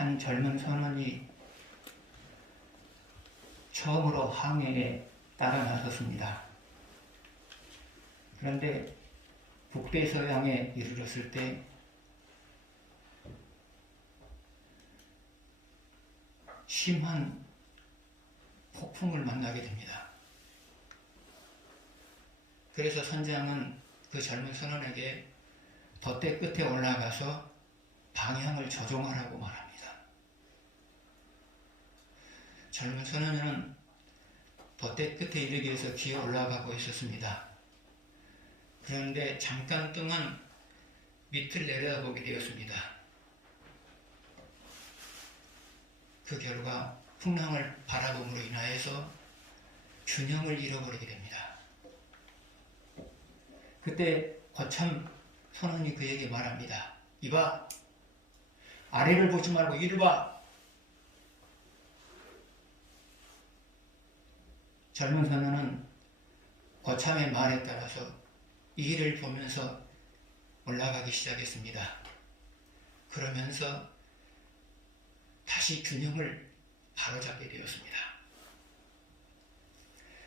한 젊은 선원이 처음으로 항해에 따라 나섰습니다. 그런데 북대서양에 이르렀을 때 심한 폭풍을 만나게 됩니다. 그래서 선장은 그 젊은 선원에게 돛대 끝에 올라가서 방향을 조종하라고 말합니다. 젊은 선원은 돛대 끝에 이르기 위해서 기어 올라가고 있었습니다. 그런데 잠깐 동안 밑을 내려다보게 되었습니다. 그 결과 풍랑을 바라봄으로 인하여서 균형을 잃어버리게 됩니다. 그때 거참 선원이 그에게 말합니다. 이봐, 아래를 보지 말고 이리 봐. 젊은 선원은 거참의 말에 따라서 이를 보면서 올라가기 시작했습니다. 그러면서 다시 균형을 바로잡게 되었습니다.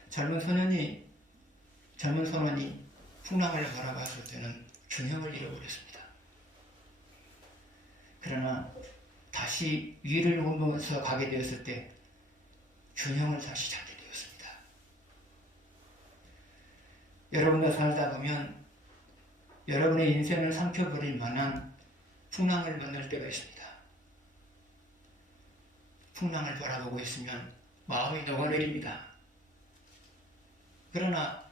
젊은 선원이 풍랑을 바라봤을 때는 균형을 잃어버렸습니다. 그러나 다시 위를 보면서 가게 되었을 때 균형을 다시 잡게 되었습니다. 여러분과 살다 보면 여러분의 인생을 삼켜버릴 만한 풍랑을 만날 때가 있습니다. 풍랑을 바라보고 있으면 마음이 녹아내립니다. 그러나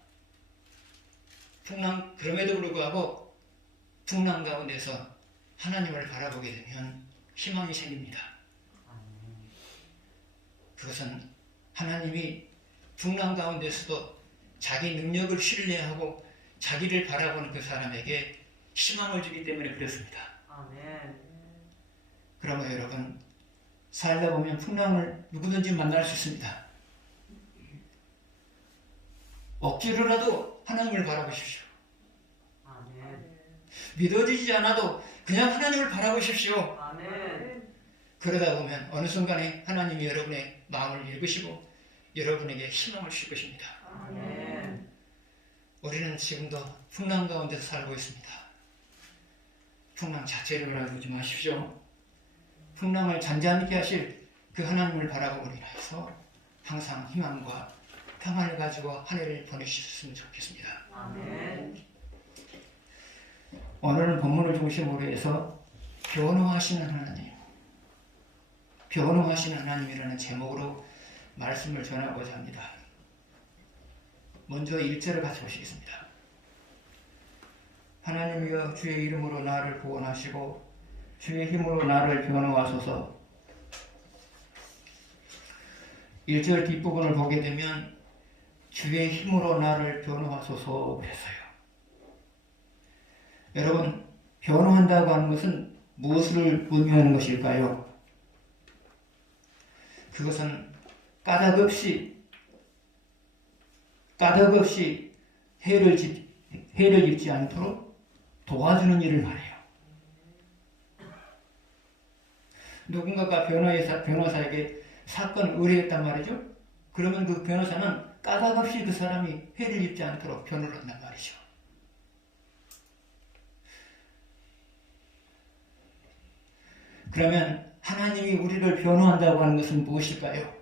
그럼에도 불구하고 풍랑 가운데서 하나님을 바라보게 되면 희망이 생깁니다. 그것은 하나님이 풍랑 가운데서도 자기 능력을 신뢰하고 자기를 바라보는 그 사람에게 희망을 주기 때문에 그렇습니다. 그러면 여러분, 살다 보면 풍랑을 누구든지 만날 수 있습니다. 억지로라도 하나님을 바라보십시오. 믿어지지 않아도 그냥 하나님을 바라보십시오. 그러다 보면 어느 순간에 하나님이 여러분의 마음을 읽으시고 여러분에게 희망을 주실 것입니다. 우리는 지금도 풍랑 가운데서 살고 있습니다. 풍랑 자체를 바라보지 마십시오. 풍랑을 잔잔케 하실 그 하나님을 바라보고 인하여서 항상 희망과 평안을 가지고 한 해를 보내주셨으면 좋겠습니다. 오늘 본문을 중심으로 해서 변호하시는 하나님이라는 제목으로 말씀을 전하고자 합니다. 먼저 1절을 같이 보시겠습니다. 하나님이여 주의 이름으로 나를 구원하시고 주의 힘으로 나를 변호하소서. 1절 뒷부분을 보게 되면 주의 힘으로 나를 변호하소서 했어요. 여러분, 변호한다고 하는 것은 무엇을 의미하는 것일까요? 그것은 까닭없이 해를 입지 않도록 도와주는 일을 말해요. 누군가가 변호사에게 사건을 의뢰했단 말이죠. 그러면 그 변호사는 까닭없이 그 사람이 해를 입지 않도록 변호를 한단 말이죠. 그러면 하나님이 우리를 변호한다고 하는 것은 무엇일까요?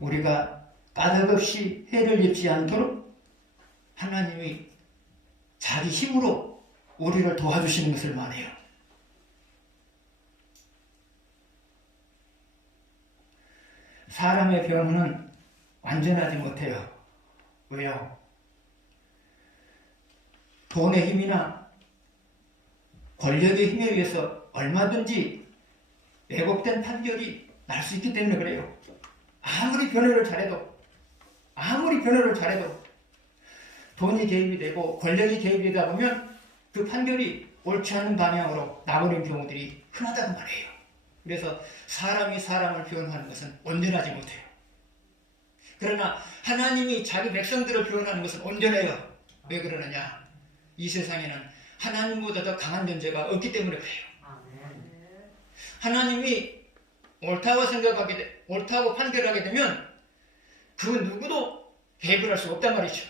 우리가 까닭없이 해를 입지 않도록 하나님이 자기 힘으로 우리를 도와주시는 것을 말해요. 사람의 변호는 완전하지 못해요. 왜요? 돈의 힘이나 권력의 힘에 의해서 얼마든지 왜곡된 판결이 날 수 있기 때문에 그래요. 아무리 변호를 잘해도 돈이 개입이 되고 권력이 개입이 되다 보면 그 판결이 옳지 않은 방향으로 나버리는 경우들이 흔하다고 말해요. 그래서 사람이 사람을 변호하는 것은 온전하지 못해요. 그러나 하나님이 자기 백성들을 변호하는 것은 온전해요. 왜 그러느냐? 이 세상에는 하나님보다 더 강한 존재가 없기 때문에 그래요. 하나님이 옳다고 옳다고 판결하게 되면 그 누구도 개입할 수 없단 말이죠.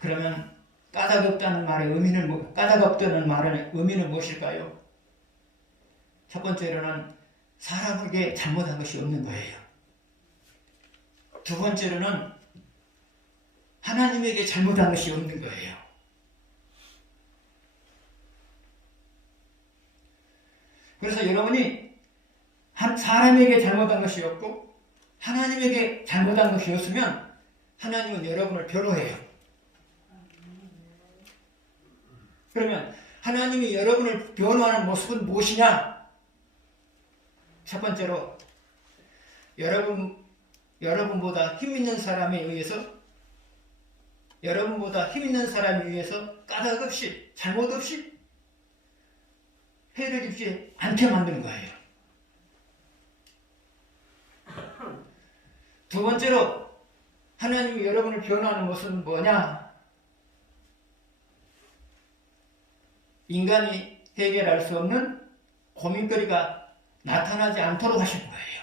그러면 까닭 없다는 말의 까닭 없다는 말의 의미는 무엇일까요? 첫 번째로는 사람에게 잘못한 것이 없는 거예요. 두 번째로는 하나님에게 잘못한 것이 없는 거예요. 그래서 여러분이 한 사람에게 잘못한 것이 없고 하나님에게 잘못한 것이 없으면 하나님은 여러분을 변호해요. 그러면 하나님이 여러분을 변호하는 모습은 무엇이냐? 첫 번째로 여러분보다 힘 있는 사람에 의해서 까닭 없이 잘못 없이 해를 입지 않게 만드는 거예요. 두 번째로 하나님이 여러분을 변호하는 모습은 뭐냐? 인간이 해결할 수 없는 고민거리가 나타나지 않도록 하시는 거예요.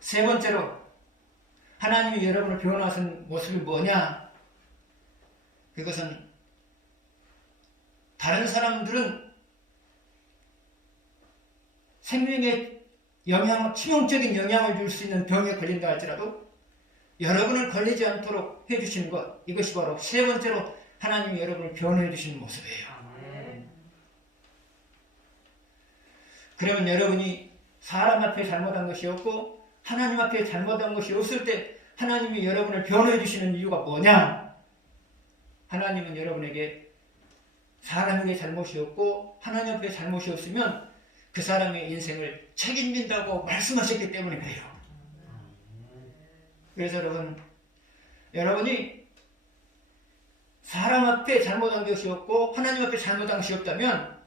세 번째로 하나님이 여러분을 변호하신 모습이 뭐냐? 그것은 다른 사람들은 생명에 치명적인 영향을 줄 수 있는 병에 걸린다 할지라도 여러분을 걸리지 않도록 해주시는 것, 이것이 바로 세 번째로 하나님이 여러분을 변호해 주시는 모습이에요. 그러면 여러분이 사람 앞에 잘못한 것이 없고 하나님 앞에 잘못한 것이 없을 때 하나님이 여러분을 변호해 주시는 이유가 뭐냐? 하나님은 여러분에게 사람에게 잘못이 없고 하나님 앞에 잘못이 없으면 그 사람의 인생을 책임진다고 말씀하셨기 때문에 그래요. 그래서 여러분이 사람 앞에 잘못한 것이 없고 하나님 앞에 잘못한 것이 없다면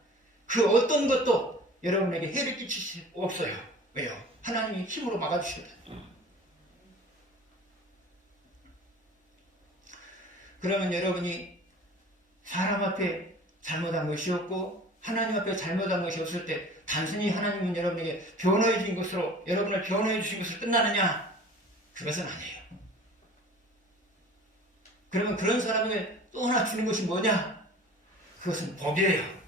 그 어떤 것도 여러분에게 해를 끼칠 수 없어요. 왜요? 하나님이 힘으로 막아주시거든요. 그러면 여러분이 사람 앞에 잘못한 것이 없고 하나님 앞에 잘못한 것이 없을 때 단순히 하나님은 여러분에게 변호해 주신 것으로 여러분을 변호해 주신 것으로 끝나느냐? 그것은 아니에요. 그러면 그런 사람에게 또 하나 주는 것이 뭐냐? 그것은 법이에요.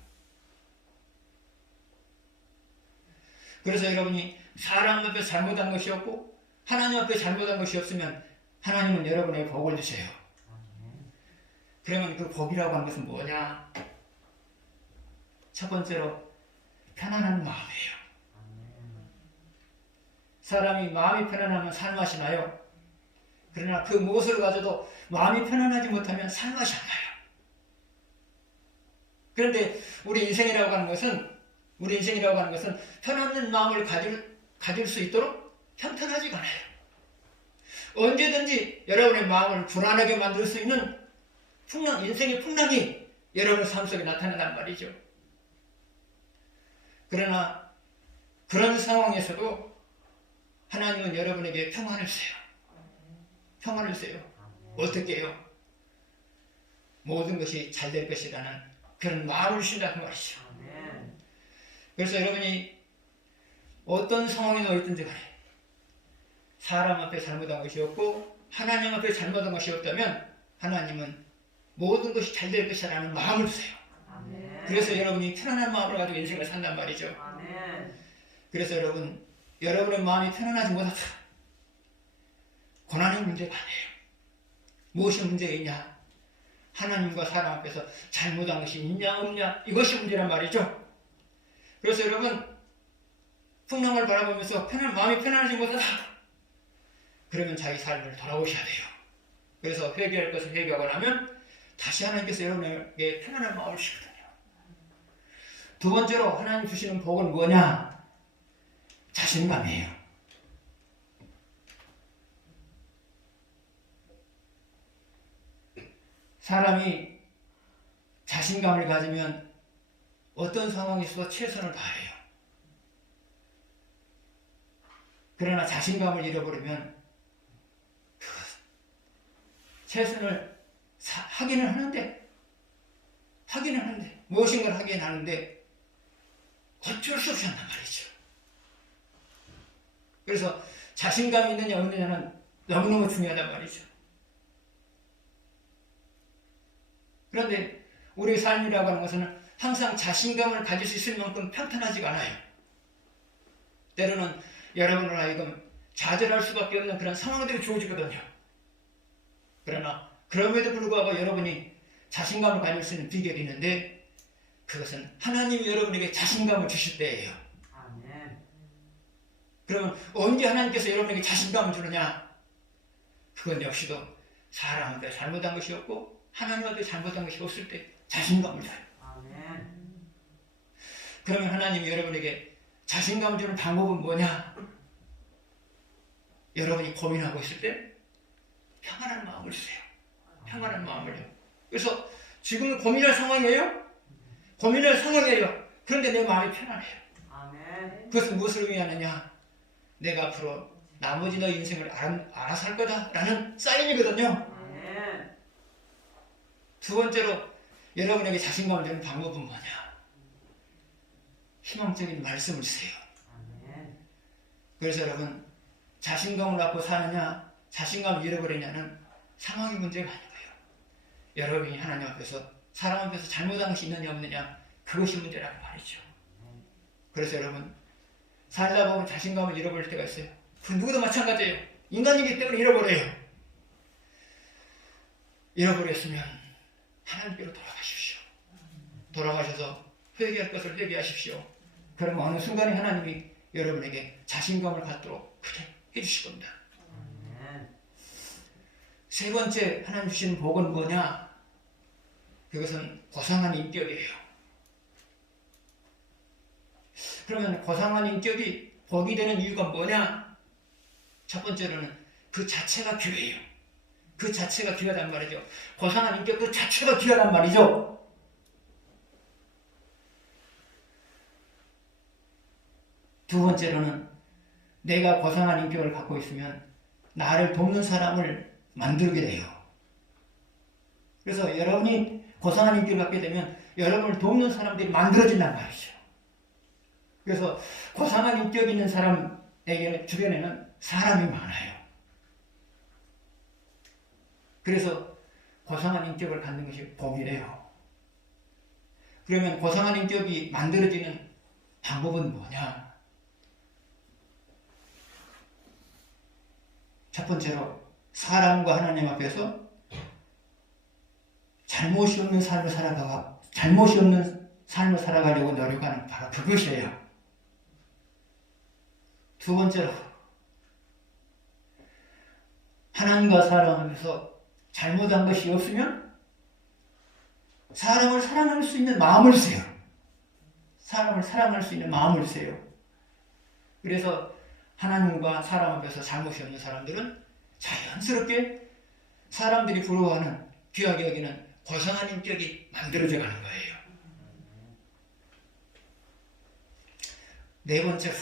그래서 여러분이 사람 앞에 잘못한 것이 없고 하나님 앞에 잘못한 것이 없으면 하나님은 여러분에게 복을 주세요. 그러면 그 복이라고 하는 것은 뭐냐? 첫 번째로 편안한 마음이에요. 사람이 마음이 편안하면 살맛이 나요. 그러나 그 무엇을 가져도 마음이 편안하지 못하면 살맛이 안 나요. 그런데 우리 인생이라고 하는 것은 편안한 마음을 가질 수 있도록 편편하지가 않아요. 언제든지 여러분의 마음을 불안하게 만들 수 있는 인생의 풍랑이 여러분 삶 속에 나타난단 말이죠. 그러나 그런 상황에서도 하나님은 여러분에게 평안을 주세요. 평안을 주세요. 어떻게 해요? 모든 것이 잘 될 것이라는 그런 마음을 주신다는 말이죠. 그래서 여러분이 어떤 상황에 놓여 있든지 간에 사람 앞에 잘못한 것이 없고 하나님 앞에 잘못한 것이 없다면 하나님은 모든 것이 잘 될 것이라는 마음을 주세요. 그래서 여러분이 편안한 마음을 가지고 인생을 산단 말이죠. 그래서 여러분의 마음이 편안하지 못하다. 고난의 문제가 아니에요. 무엇이 문제이냐? 하나님과 사람 앞에서 잘못한 것이 있냐 없냐? 이것이 문제란 말이죠. 그래서 여러분 풍랑을 바라보면서 마음이 편안하지 못하다. 그러면 자기 삶을 돌아오셔야 돼요. 그래서 회개할 것을 회개하고 나면 다시 하나님께서 여러분에게 편안한 마음을 주시거든요. 두 번째로 하나님 주시는 복은 뭐냐? 자신감이에요. 사람이 자신감을 가지면 어떤 상황에서도 최선을 다해요. 그러나 자신감을 잃어버리면 최선을 하기는 하는데 무엇인가를 하긴 하는데 어쩔 수 없이 한단 말이죠. 그래서 자신감이 있느냐 없느냐는 너무너무 중요하단 말이죠. 그런데 우리의 삶이라고 하는 것은 항상 자신감을 가질 수 있을 만큼 평탄하지가 않아요. 때로는 여러분을 하여금 좌절할 수밖에 없는 그런 상황들이 주어지거든요. 그러나 그럼에도 불구하고 여러분이 자신감을 가질 수 있는 비결이 있는데 그것은 하나님이 여러분에게 자신감을 주실 때예요. 아멘. 그러면 언제 하나님께서 여러분에게 자신감을 주느냐? 그건 역시도 사람한테 잘못한 것이 없고 하나님한테 잘못한 것이 없을 때 자신감을 줘요. 아멘. 그러면 하나님이 여러분에게 자신감을 주는 방법은 뭐냐? 여러분이 고민하고 있을 때 평안한 마음을 주세요. 평안한 마음을요. 그래서 지금 고민할 상황이에요? 고민할 상황이에요. 그런데 내 마음이 편안해요. 아멘. 그것은 무엇을 의미하느냐? 내가 앞으로 나머지 너의 인생을 알아서 할 거다 라는 사인이거든요. 아멘. 두 번째로 여러분에게 자신감을 주는 방법은 뭐냐? 희망적인 말씀을 주세요. 아멘. 그래서 여러분 자신감을 갖고 사느냐 자신감을 잃어버리냐는 상황이 문제가 아니고요. 여러분이 하나님 앞에서 사람 앞에서 잘못한 것이 있느냐 없느냐 그것이 문제라는 말이죠. 그래서 여러분 살다 보면 자신감을 잃어버릴 때가 있어요. 그 누구도 마찬가지예요. 인간이기 때문에 잃어버려요. 잃어버렸으면 하나님께로 돌아가십시오. 돌아가셔서 회개할 것을 회개하십시오. 그러면 어느 순간에 하나님이 여러분에게 자신감을 갖도록 그렇게 해주실 겁니다. 세 번째 하나님 주시는 복은 뭐냐? 그것은 고상한 인격이에요. 그러면 고상한 인격이 복이 되는 이유가 뭐냐? 첫 번째로는 그 자체가 귀해요. 그 자체가 귀하단 말이죠. 고상한 인격 그 자체가 귀하단 말이죠. 두 번째로는 내가 고상한 인격을 갖고 있으면 나를 돕는 사람을 만들게 돼요. 그래서 여러분이 고상한 인격을 갖게 되면 여러분을 돕는 사람들이 만들어진단 말이죠. 그래서 고상한 인격이 있는 사람에게는 주변에는 사람이 많아요. 그래서 고상한 인격을 갖는 것이 복이래요. 그러면 고상한 인격이 만들어지는 방법은 뭐냐? 첫 번째로 사람과 하나님 앞에서 잘못이 없는 삶을 살아가려고 노력하는 바로 그것이에요. 두 번째로 하나님과 사람 앞에서 잘못한 것이 없으면 사람을 사랑할 수 있는 마음을 주세요. 사람을 사랑할 수 있는 마음을 주세요. 그래서 하나님과 사람 앞에서 잘못이 없는 사람들은 자연스럽게 사람들이 부러워하는 귀하게 여기는 고상한 인격이 만들어져 가는 거예요. 네 번째로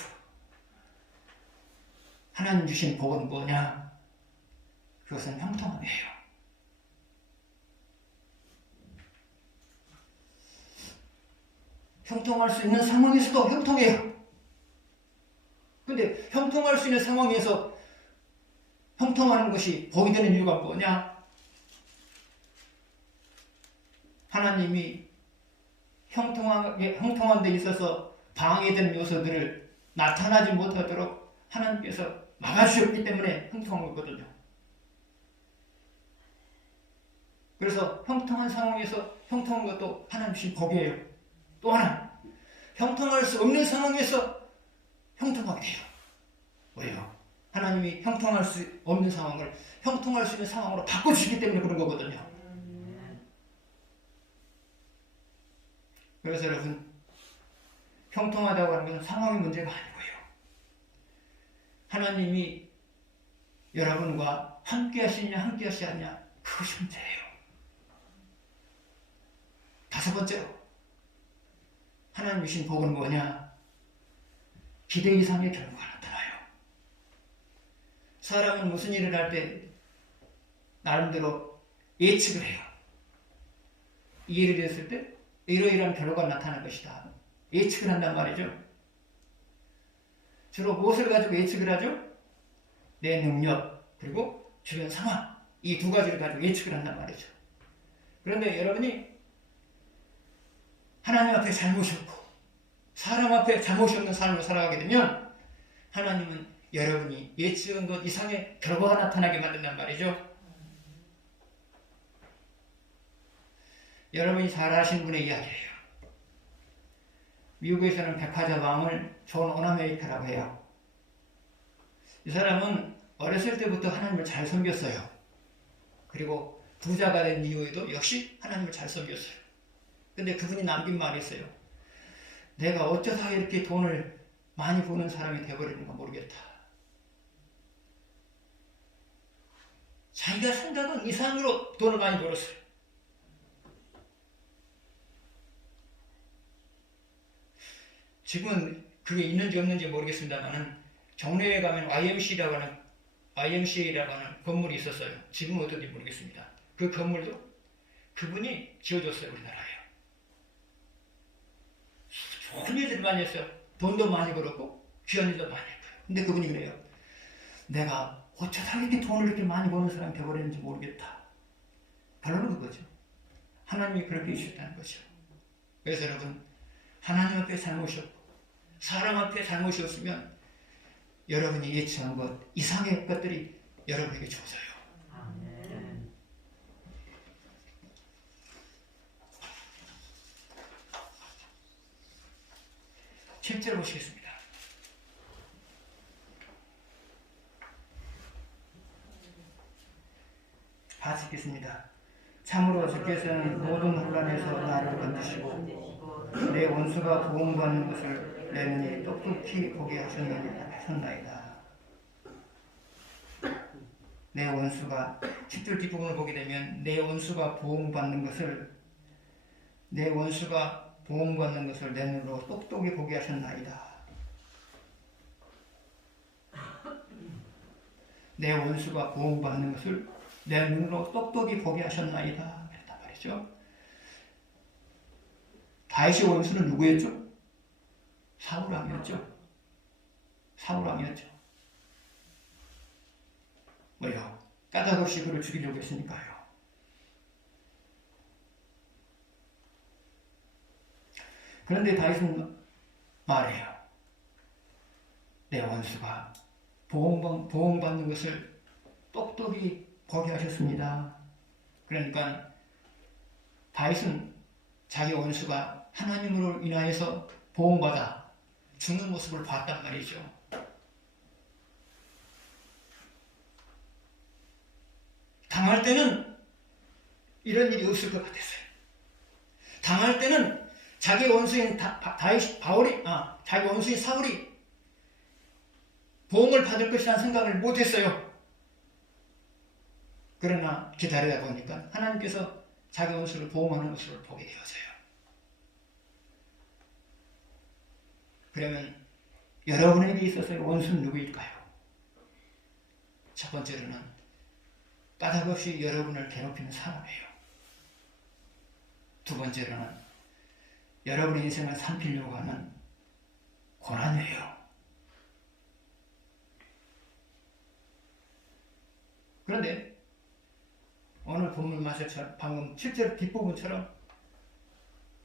하나님 주신 복은 뭐냐? 그것은 형통함이에요. 형통할 수 있는 상황에서도 형통해요. 근데 형통할 수 있는 상황에서 형통하는 것이 복이 되는 이유가 뭐냐? 하나님이 형통한 데 있어서 방해되는 요소들을 나타나지 못하도록 하나님께서 막아주셨기 때문에 형통한 거거든요. 그래서 형통한 상황에서 형통한 것도 하나님 주신 복이에요. 또 하나, 형통할 수 없는 상황에서 형통하게 돼요. 왜요? 하나님이 형통할 수 없는 상황을 형통할 수 있는 상황으로 바꿔주시기 때문에 그런 거거든요. 그래서 여러분, 형통하다고 하는 것은 상황의 문제가 아니고요. 하나님이 여러분과 함께 하시느냐 함께 하시지 않냐 그것이 문제예요. 다섯 번째로 하나님 주신 복은 뭐냐? 기대 이상의 결과가 나타나요. 사람은 무슨 일을 할 때 나름대로 예측을 해요. 이 일을 했을 때 이러이러한 결과가 나타날 것이다. 예측을 한단 말이죠. 주로 무엇을 가지고 예측을 하죠? 내 능력 그리고 주변 상황, 이 두 가지를 가지고 예측을 한단 말이죠. 그런데 여러분이 하나님 앞에 잘못이 없고 사람 앞에 잘못이 없는 삶을 살아가게 되면 하나님은 여러분이 예측한 것 이상의 결과가 나타나게 만든단 말이죠. 여러분이 잘 아시는 분의 이야기예요. 미국에서는 백화점 왕을 존 오나메이커라고 해요. 이 사람은 어렸을 때부터 하나님을 잘 섬겼어요. 그리고 부자가 된 이후에도 역시 하나님을 잘 섬겼어요. 근데 그분이 남긴 말이 있어요. 내가 어쩌다 이렇게 돈을 많이 버는 사람이 되어버리는가 모르겠다. 자기가 생각은 이상으로 돈을 많이 벌었어요. 지금은 그게 있는지 없는지 모르겠습니다만은 정례에 가면 YMCA라고 하는 건물이 있었어요. 지금은 어떤지 모르겠습니다. 그 건물도 그분이 지어줬어요. 우리나라에. 좋은 일들 많이 했어요. 돈도 많이 벌었고 귀한 일도 많이 했고요. 근데 그분이 그래요. 내가 어쩌다 이렇게 돈을 이렇게 많이 버는 사람이 되어버렸는지 모르겠다. 결론은 그거죠. 하나님이 그렇게 해주셨다는 거죠. 그래서 여러분 하나님 앞에 잘못이 없고 사람 앞에 잘못이 없으면 여러분이 예측한 것 이상의 것들이 여러분에게 주어져요. 아멘. 7절 보시겠습니다. 같이 읽겠습니다. 참으로 주께서는 모든 혼란에서 나를 건지시고 내 원수가 보응받는 것을 내 눈이 똑똑히 보게 하셨나이다. 내 원수가 10절 뒷부분을 보게 되면 내 원수가 보응받는 것을 내 눈으로 똑똑히 보게 하셨나이다. 내 원수가 보응받는 것을 내 눈으로 똑똑히 보게 하셨나이다. 그랬단 말이죠. 다윗의 원수는 누구였죠? 사울왕이었죠. 왜요? 까닭없이 그를 죽이려고 했으니까요. 그런데 다윗은 말해요. 내 원수가 보응받는 것을 똑똑히 보게 하셨습니다. 그러니까 다윗은 자기 원수가 하나님으로 인하여서 보응받아 죽는 모습을 봤단 말이죠. 당할 때는 이런 일이 없을 것 같았어요. 당할 때는 자기 원수인 자기 원수인 사울이 보응을 받을 것이라는 생각을 못했어요. 그러나 기다리다 보니까 하나님께서 자기 원수를 보응하는 모습을 보게 되었어요. 그러면 여러분에게 있어서의 원수는 누구일까요? 첫 번째로는 까닭없이 여러분을 괴롭히는 사람이에요. 두 번째로는 여러분의 인생을 삼키려고 하는 고난이에요. 그런데 오늘 본문 말씀처럼 방금 7절 뒷부분처럼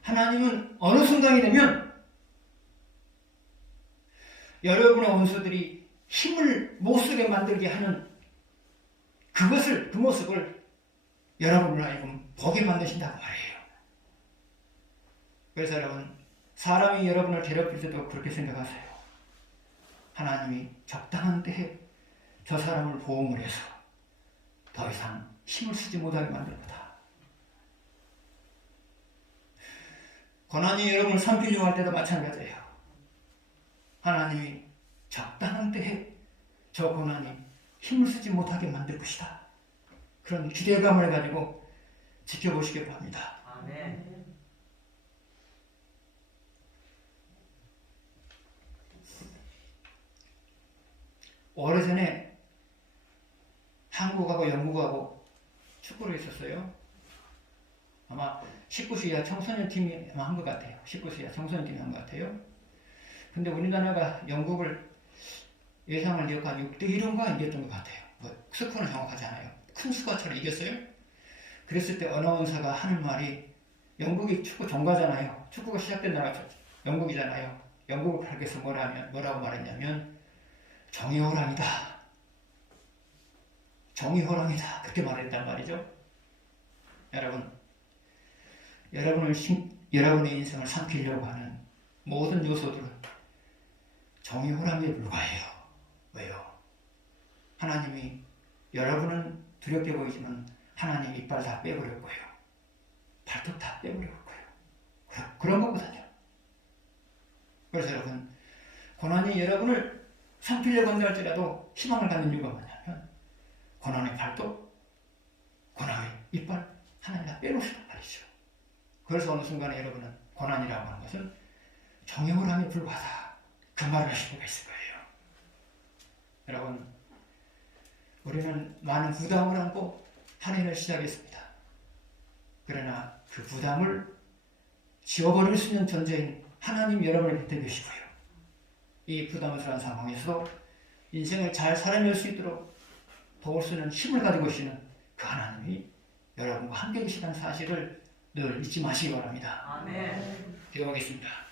하나님은 어느 순간이 되면 여러분의 원수들이 힘을 못 쓰게 만들게 하는 그 모습을 여러분을 하여금 보게 만드신다고 말해요. 그래서 여러분, 사람이 여러분을 괴롭힐 때도 그렇게 생각하세요. 하나님이 적당한 때에 저 사람을 보응을 해서 더 이상 힘을 쓰지 못하게 만들 거다. 고난이 여러분을 삼키려고 할 때도 마찬가지예요. 하나님이 적당한 때에 저 고난이 힘을 쓰지 못하게 만들 것이다. 그런 기대감을 가지고 지켜보시길 바랍니다. 아멘. 오래전에 축구로 했었어요. 아마 19세 이하 청소년 팀이 한 것 같아요. 19세 이하 청소년 팀이 한 것 같아요. 근데 우리나라가 영국을 예상을 기억한 6대1인가 이겼던 것 같아요. 뭐 스코어는 정확하지 않아요. 큰 스코어처럼 이겼어요. 그랬을 때 어나운서가 하는 말이, 영국이 축구 종가잖아요. 축구가 시작된 나라가 영국이잖아요. 영국을 가르쳐서 뭐라고 말했냐면 정의호랑이다. 정의호랑이다. 그렇게 말했단 말이죠. 여러분의 인생을 삼키려고 하는 모든 요소들은 정의호랑이에 불과해요. 왜요? 하나님이, 여러분은 두렵게 보이지만 하나님이 이빨 다 빼버릴 거예요. 발톱 다 빼버릴 거예요. 그런 거거든요. 그래서 여러분, 고난이 여러분을 삼키려고 한다 할지라도 희망을 갖는 이유가 뭐냐면, 고난의 발톱, 고난의 이빨 하나님 다 빼놓으시단 말이죠. 그래서 어느 순간에 여러분은 고난이라고 하는 것은 정의호랑이에 불과하다, 그 말을 하실 수가 있을 거예요. 여러분, 우리는 많은 부담을 안고 한 해를 시작했습니다. 그러나 그 부담을 지워버릴 수 있는 존재인 하나님 여러분을 곁에 계시고요. 이 부담스러운 상황에서 인생을 잘 살아낼 수 있도록 도울 수 있는 힘을 가지고 계시는 그 하나님이 여러분과 함께 계시다는 사실을 늘 잊지 마시기 바랍니다. 아멘. 기도하겠습니다.